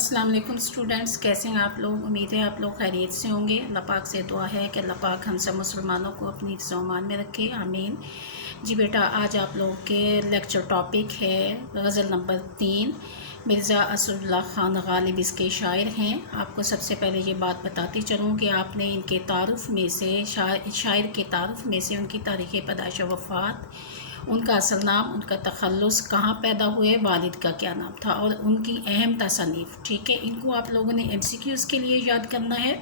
अस्सलाम वालेकुम स्टूडेंट्स, कैसे हैं आप लोग। उम्मीद है आप लोग खैरियत से होंगे। अल्लाह पाक से दुआ है कि अल्लाह पाक हम सब मुसलमानों को अपनी ज़मान में रखे, आमीन। जी बेटा, आज आप लोगों के लेक्चर टॉपिक है गज़ल नंबर 3। मिर्ज़ा असदुल्ला ख़ान गालिब इसके शायर हैं। आपको सबसे पहले ये बात बताती चलूँ कि आपने इनके तारुफ़ में से शायर के तारुफ़ में से उनकी तारीख़ पैदाइश व वफ़ात, उनका असल नाम, उनका तखल्लुस, कहाँ पैदा हुए, वालिद का क्या नाम था और उनकी अहम तसनीफ़, ठीक है। इनको आप लोगों ने MCQs के लिए याद करना है।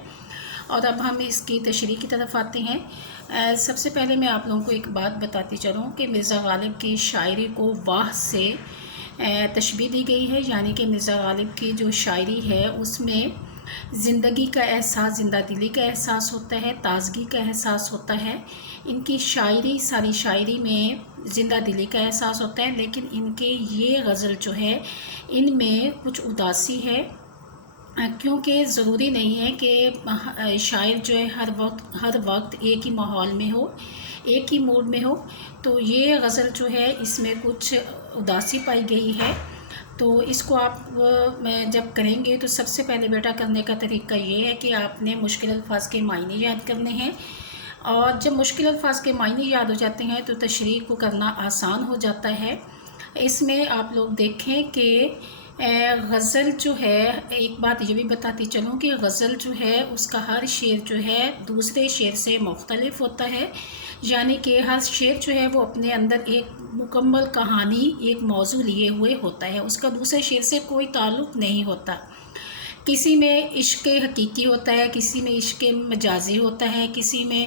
और अब हम इसकी तशरीह की तरफ आते हैं। सबसे पहले मैं आप लोगों को एक बात बताती चलूँ कि मिर्ज़ा गालिब की शायरी को वाह से तशबीह दी गई है, यानी कि मिर्ज़ा गालिब की जो शायरी है उसमें ज़िंदगी का एहसास, ज़िंदा दिली का एहसास होता है, ताज़गी का एहसास होता है। इनकी शायरी, सारी शायरी में ज़िंदा दिली का एहसास होता है, लेकिन इनके ये गज़ल जो है इनमें कुछ उदासी है, क्योंकि ज़रूरी नहीं है कि शायर जो है हर वक्त एक ही माहौल में हो, एक ही मूड में हो। तो ये गज़ल जो है इसमें कुछ उदासी पाई गई है। तो इसको आप जब करेंगे तो सबसे पहले बेटा करने का तरीका ये है कि आपने मुश्किल अल्फाज के मायने याद करने हैं, और जब मुश्किल अल्फाज के मायने याद हो जाते हैं तो तशरीह को करना आसान हो जाता है। इसमें आप लोग देखें कि गज़ल जो है, एक बात ये भी बताती चलूँ कि गज़ल जो है उसका हर शेर जो है दूसरे शेर से मुख्तलिफ होता है, यानी कि हर शेर जो है वो अपने अंदर एक मुकम्मल कहानी, एक मौजू लिए हुए होता है, उसका दूसरे शेर से कोई ताल्लुक़ नहीं होता। किसी में इश्क़ हकीकी होता है, किसी में इश्क़ मजाजी होता है, किसी में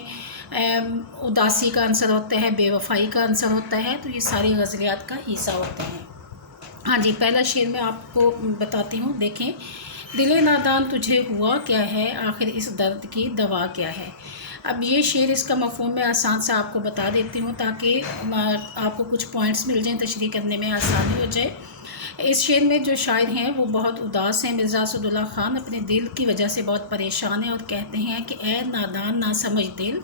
उदासी का अंसर होता है, बेवफ़ाई का अंसर होता है। तो ये सारी गज़लियात का हिस्सा होते हैं। हाँ जी, पहला शेर मैं आपको बताती हूँ, देखें। दिले नादान तुझे हुआ क्या है, आखिर इस दर्द की दवा क्या है। अब ये शेर, इसका मफ़हूम मैं आसान से आपको बता देती हूँ ताकि आपको कुछ पॉइंट्स मिल जाएँ, तशरीह करने में आसानी हो जाए। इस शेर में जो शायर हैं वो बहुत उदास हैं। मिर्ज़ा असदुल्ला ख़ान अपने दिल की वजह से बहुत परेशान हैं और कहते हैं कि ए नादान ना समझ दिल,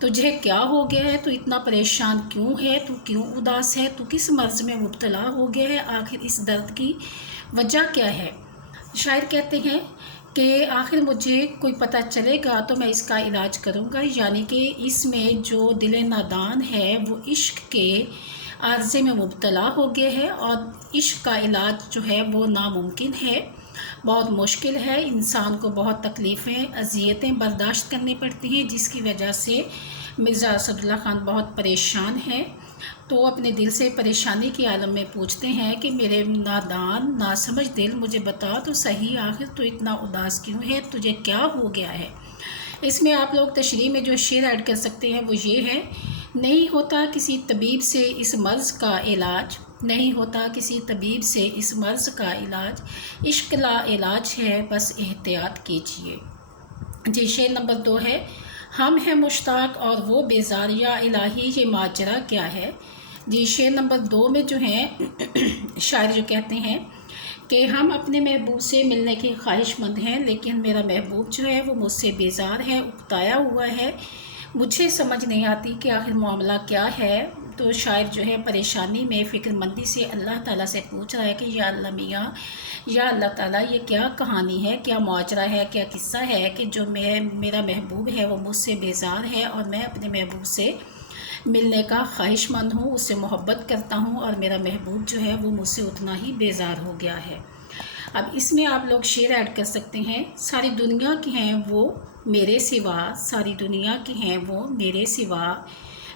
तुझे क्या हो गया है, तू इतना परेशान क्यों है, तू क्यों उदास है, तू किस मर्ज़ में मुब्तला हो गया है, आखिर इस दर्द की वजह क्या है। शायर कहते हैं कि आखिर मुझे कोई पता चलेगा तो मैं इसका इलाज करूँगा, यानी कि इसमें जो दिल नादान है वो इश्क़ के आर्ज़े में मुब्तला हो गया है और इश्क़ का इलाज जो है वो नामुमकिन है, बहुत मुश्किल है। इंसान को बहुत तकलीफ़ें, अज़ियतें बर्दाश्त करनी पड़ती हैं, जिसकी वजह से मिर्ज़ा असदुल्ला ख़ान बहुत परेशान हैं। तो अपने दिल से परेशानी के आलम में पूछते हैं कि मेरे नादान नासमझ दिल, मुझे बता तो सही, आखिर तो इतना उदास क्यों है, तुझे क्या हो गया है। इसमें आप लोग तशरीह में जो शेर ऐड कर सकते हैं वो ये है, नहीं होता किसी तबीब से इस मर्ज़ का इलाज, नहीं होता किसी तबीब से इस मर्ज़ का इलाज, इश्क़ ला इलाज है, बस एहतियात कीजिए। जी, शेर नंबर 2 है, हम हैं मुश्ताक और वो बेजार, या इलाही ये माजरा क्या है। जी, शेर नंबर 2 में जो है शायर जो कहते हैं कि हम अपने महबूब से मिलने की ख्वाहिशमंद हैं, लेकिन मेरा महबूब जो है वो मुझसे बेजार है, उकताया हुआ है, मुझे समझ नहीं आती कि आखिर मामला क्या है। तो शायर जो है परेशानी में फ़िक्रमंदी से अल्लाह ताला से पूछ रहा है कि या अल्लाह मियाँ, या अल्लाह ताला, ये क्या कहानी है, क्या माजरा है, क्या किस्सा है कि जो मेरा महबूब है वो मुझसे बेजार है और मैं अपने महबूब से मिलने का ख्वाहिशमंद हूँ, उससे मोहब्बत करता हूँ और मेरा महबूब जो है वो मुझसे उतना ही बेजार हो गया है। अब इसमें आप लोग शेर ऐड कर सकते हैं, सारी दुनिया की हैं वो मेरे सिवा, सारी दुनिया की हैं वो मेरे सिवा,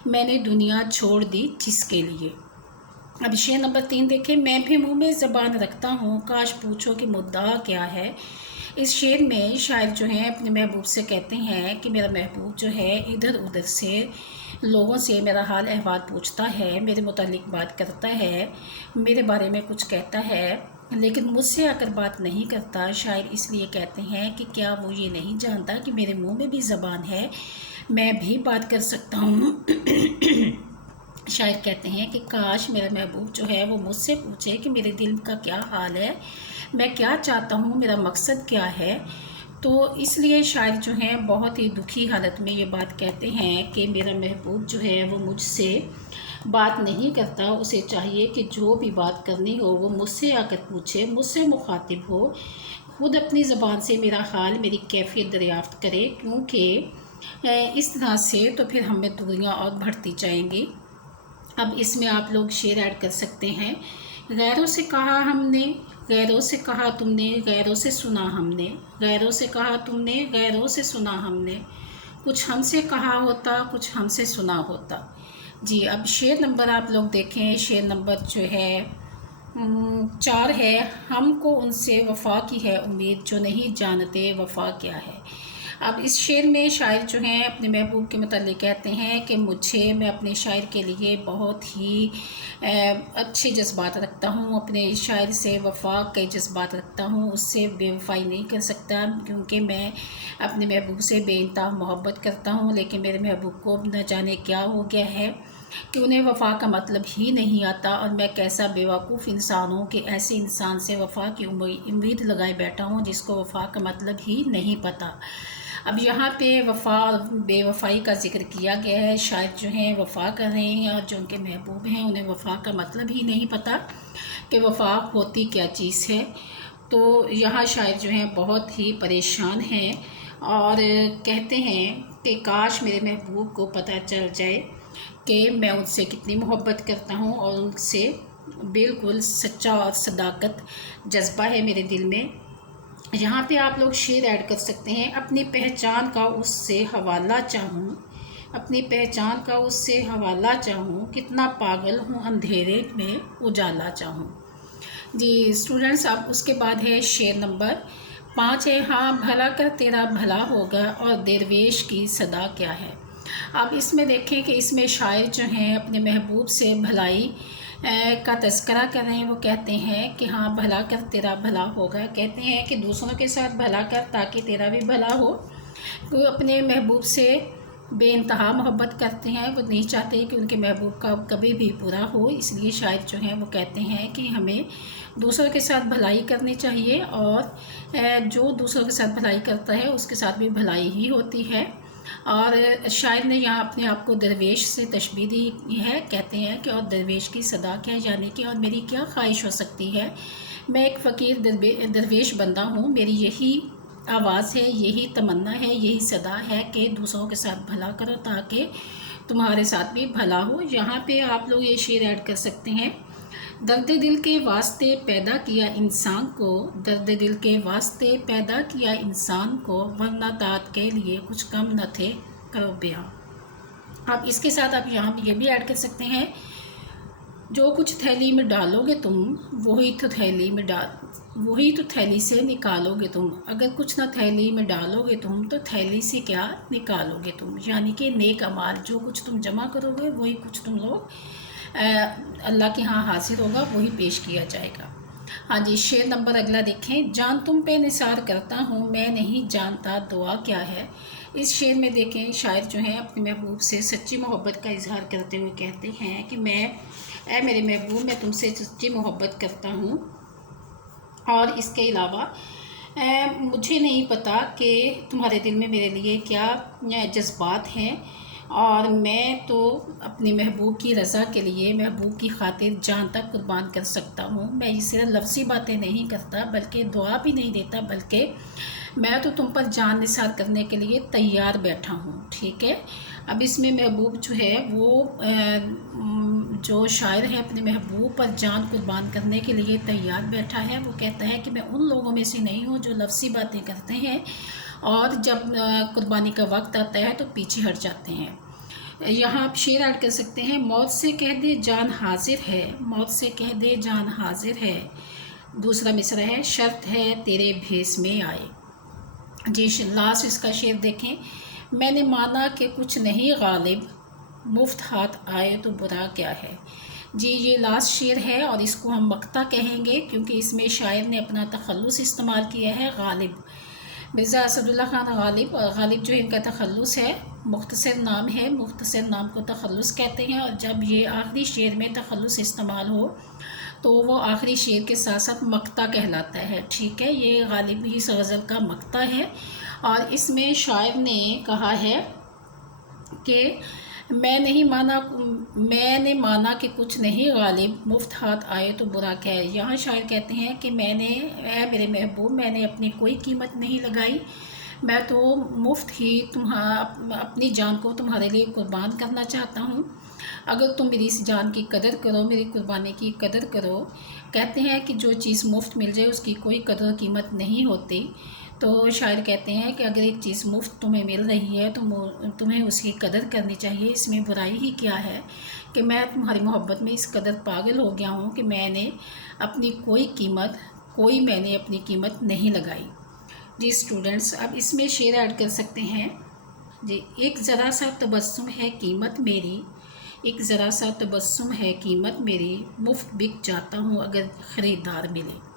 मैंने दुनिया छोड़ दी जिसके लिए। अब शेर नंबर 3 देखें, मैं भी मुँह में ज़बान रखता हूँ, काश पूछो कि मुद्दा क्या है। इस शेर में शायर जो हैं अपने महबूब से कहते हैं कि मेरा महबूब जो है इधर उधर से लोगों से मेरा हाल अहवाल पूछता है, मेरे मुतालिक बात करता है, मेरे बारे में कुछ कहता है, लेकिन मुझसे आकर बात नहीं करता। शायर इसलिए कहते हैं कि क्या वो ये नहीं जानता कि मेरे मुंह में भी ज़बान है, मैं भी बात कर सकता हूँ। शायर कहते हैं कि काश मेरा महबूब जो है वो मुझसे पूछे कि मेरे दिल का क्या हाल है, मैं क्या चाहता हूँ, मेरा मकसद क्या है। तो इसलिए शायर जो हैं बहुत ही दुखी हालत में ये बात कहते हैं कि मेरा महबूब जो है वो मुझसे बात नहीं करता उसे चाहिए कि जो भी बात करनी हो वो मुझसे आकर पूछे, मुझसे मुखातिब हो, खुद अपनी ज़बान से मेरा हाल, मेरी कैफियत दरियाफ़्त करे, क्योंकि इस तरह से तो फिर हमें दूरियां और बढ़ती जाएंगी। अब इसमें आप लोग शेर ऐड कर सकते हैं। गैरों से कहा हमने, गैरों से कहा तुमने, गैरों से सुना हमने, गैरों से कहा तुमने, गैरों से सुना हमने, कुछ हमसे कहा होता, कुछ हमसे सुना होता। जी, अब शेर नंबर आप लोग देखें। शेर नंबर जो है 4 है। हमको उनसे वफ़ा की है उम्मीद, जो नहीं जानते वफ़ा क्या है। अब इस शेर में शायर जो हैं अपने महबूब के मुतालिक कहते हैं कि मैं अपने शायर के लिए बहुत ही अच्छे जज्बात रखता हूँ, अपने शायर से वफ़ा के जज्बात रखता हूँ, उससे बेवफ़ाई नहीं कर सकता, क्योंकि मैं अपने महबूब से बेइंतहा मोहब्बत करता हूँ। लेकिन मेरे महबूब को न जाने क्या हो गया है कि उन्हें वफ़ा का मतलब ही नहीं आता, और मैं कैसा बेवकूफ़ इंसान हूँ कि ऐसे इंसान से वफ़ा की उम्मीद लगाए बैठा हूँ जिसको वफ़ा का मतलब ही नहीं पता। अब यहाँ पे वफ़ा और बेवफ़ाई का ज़िक्र किया गया है। शायद जो हैं वफ़ा कर रहे हैं और जो उनके महबूब हैं उन्हें वफ़ा का मतलब ही नहीं पता कि वफ़ा होती क्या चीज़ है। तो यहाँ शायद जो हैं बहुत ही परेशान हैं और कहते हैं कि काश मेरे महबूब को पता चल जाए कि मैं उनसे कितनी मोहब्बत करता हूँ और उनसे बिल्कुल सच्चा और सदाकत जज्बा है मेरे दिल में। यहाँ पे आप लोग शेर ऐड कर सकते हैं। अपनी पहचान का उससे हवाला चाहूँ, अपनी पहचान का उससे हवाला चाहूँ, कितना पागल हूँ अंधेरे में उजाला चाहूँ। जी स्टूडेंट्स, अब उसके बाद है शेर नंबर 5 है। हाँ भला कर तेरा भला होगा और दरवेश की सदा क्या है। अब इसमें देखें कि इसमें शायर जो हैं अपने महबूब से भलाई का तज़किरा कर रहे हैं। वो कहते हैं कि हाँ भला कर तेरा भला होगा, कहते हैं कि दूसरों के साथ भला कर ताकि तेरा भी भला हो। वो अपने महबूब से बेइंतहा मोहब्बत करते हैं, वो नहीं चाहते कि उनके महबूब का कभी भी बुरा हो, इसलिए शायर जो हैं वो कहते हैं कि हमें दूसरों के साथ भलाई करनी चाहिए और जो दूसरों के साथ भलाई करता है उसके साथ भी भलाई ही होती है। और शायर ने यहाँ अपने आप को दरवेश से तशबीह दी है, कहते हैं कि और दरवेश की सदा क्या, यानी कि और मेरी क्या ख्वाहिश हो सकती है, मैं एक फ़कीर दरवेश बंदा हूँ, मेरी यही आवाज़ है, यही तमन्ना है, यही सदा है कि दूसरों के साथ भला करो ताकि तुम्हारे साथ भी भला हो। यहाँ पे आप लोग ये शेर ऐड कर सकते हैं। दर्द दिल के वास्ते पैदा किया इंसान को, दर्द दिल के वास्ते पैदा किया इंसान को, वरना तात के लिए कुछ कम न थे करो बयां। अब इसके साथ आप यहाँ ये भी ऐड कर सकते हैं, जो कुछ थैली में डालोगे तुम वही तो थैली से निकालोगे तुम, अगर कुछ ना थैली में डालोगे तुम तो थैली से क्या निकालोगे तुम। यानी कि नेक अमाल जो कुछ तुम जमा करोगे वही कुछ तुम लोग अल्लाह के यहाँ हासिल होगा, वही पेश किया जाएगा। हाँ जी, शेर नंबर अगला देखें। जान तुम पे निसार करता हूँ, मैं नहीं जानता दुआ क्या है। इस शेर में देखें शायर जो हैं अपने महबूब से सच्ची मोहब्बत का इजहार करते हुए कहते हैं कि ऐ मेरे महबूब, मैं तुमसे सच्ची मोहब्बत करता हूँ और इसके अलावा मुझे नहीं पता कि तुम्हारे दिल में मेरे लिए क्या जज्बात हैं, और मैं तो अपने महबूब की रज़ा के लिए, महबूब की खातिर जान तक कुर्बान कर सकता हूँ। मैं ये सिर्फ लफ्ज़ी बातें नहीं करता बल्कि दुआ भी नहीं देता, बल्कि मैं तो तुम पर जान निसार करने के लिए तैयार बैठा हूँ। ठीक है। अब इसमें महबूब जो है वो जो शायर है अपने महबूब पर जान कुर्बान करने के लिए तैयार बैठा है। वो कहता है कि मैं उन लोगों में से नहीं हूँ जो लफ्ज़ी बातें करते हैं और जब कुर्बानी का वक्त आता है तो पीछे हट जाते हैं। यहाँ आप शेर ऐड कर सकते हैं। मौत से कह दे जान हाजिर है, मौत से कह दे जान हाजिर है। दूसरा मिसरा है, शर्त है तेरे भेस में आए। जी लास्ट इसका शेर देखें। मैंने माना कि कुछ नहीं गालिब, मुफ्त हाथ आए तो बुरा क्या है। जी ये लास्ट शेर है और इसको हम मक्ता कहेंगे क्योंकि इसमें शायर ने अपना तखल्लुस इस्तेमाल किया है, गालिब। मिर्ज़ा असदुल्ला खान गालिब जो इनका तखल्लुस है, मुख्तसर नाम है, मुख्तसर नाम को तखल्लुस कहते हैं। और जब ये आखिरी शेर में तखल्लुस इस्तेमाल हो तो वो आखिरी शेर के साथ साथ मक्ता कहलाता है। ठीक है, ये गालिब ही इस गज़ल का मक्ता है और इसमें शायर ने कहा है कि मैंने माना कि कुछ नहीं गालिब, मुफ्त हाथ आए तो बुरा क्या। यहाँ शायर कहते हैं कि ऐ मेरे महबूब, मैंने अपनी कोई कीमत नहीं लगाई, मैं तो मुफ्त ही अपनी जान को तुम्हारे लिए कुर्बान करना चाहता हूँ। अगर तुम मेरी इस जान की कदर करो, मेरी कुर्बानी की कदर करो। कहते हैं कि जो चीज़ मुफ्त मिल जाए उसकी कोई कदर कीमत नहीं होती। तो शायर कहते हैं कि अगर एक चीज़ मुफ्त तुम्हें मिल रही है तो तुम्हें उसकी कदर करनी चाहिए। इसमें बुराई ही क्या है कि मैं तुम्हारी मोहब्बत में इस कदर पागल हो गया हूँ कि मैंने अपनी कीमत नहीं लगाई। जी स्टूडेंट्स, अब इसमें शेर ऐड कर सकते हैं जी। एक ज़रा सा तबस्सुम है कीमत मेरी, एक ज़रा सा तबस्सुम है कीमत मेरी, मुफ्त बिक जाता हूँ अगर ख़रीदार मिले।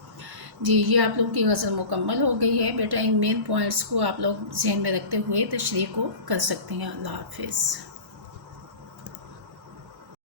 जी ये आप लोगों की गज़ल मुकम्मल हो गई है। बेटा इन मेन पॉइंट्स को आप लोग ज़हन में रखते हुए तशरीह को कर सकते हैं। अल्लाह हाफ़िज़।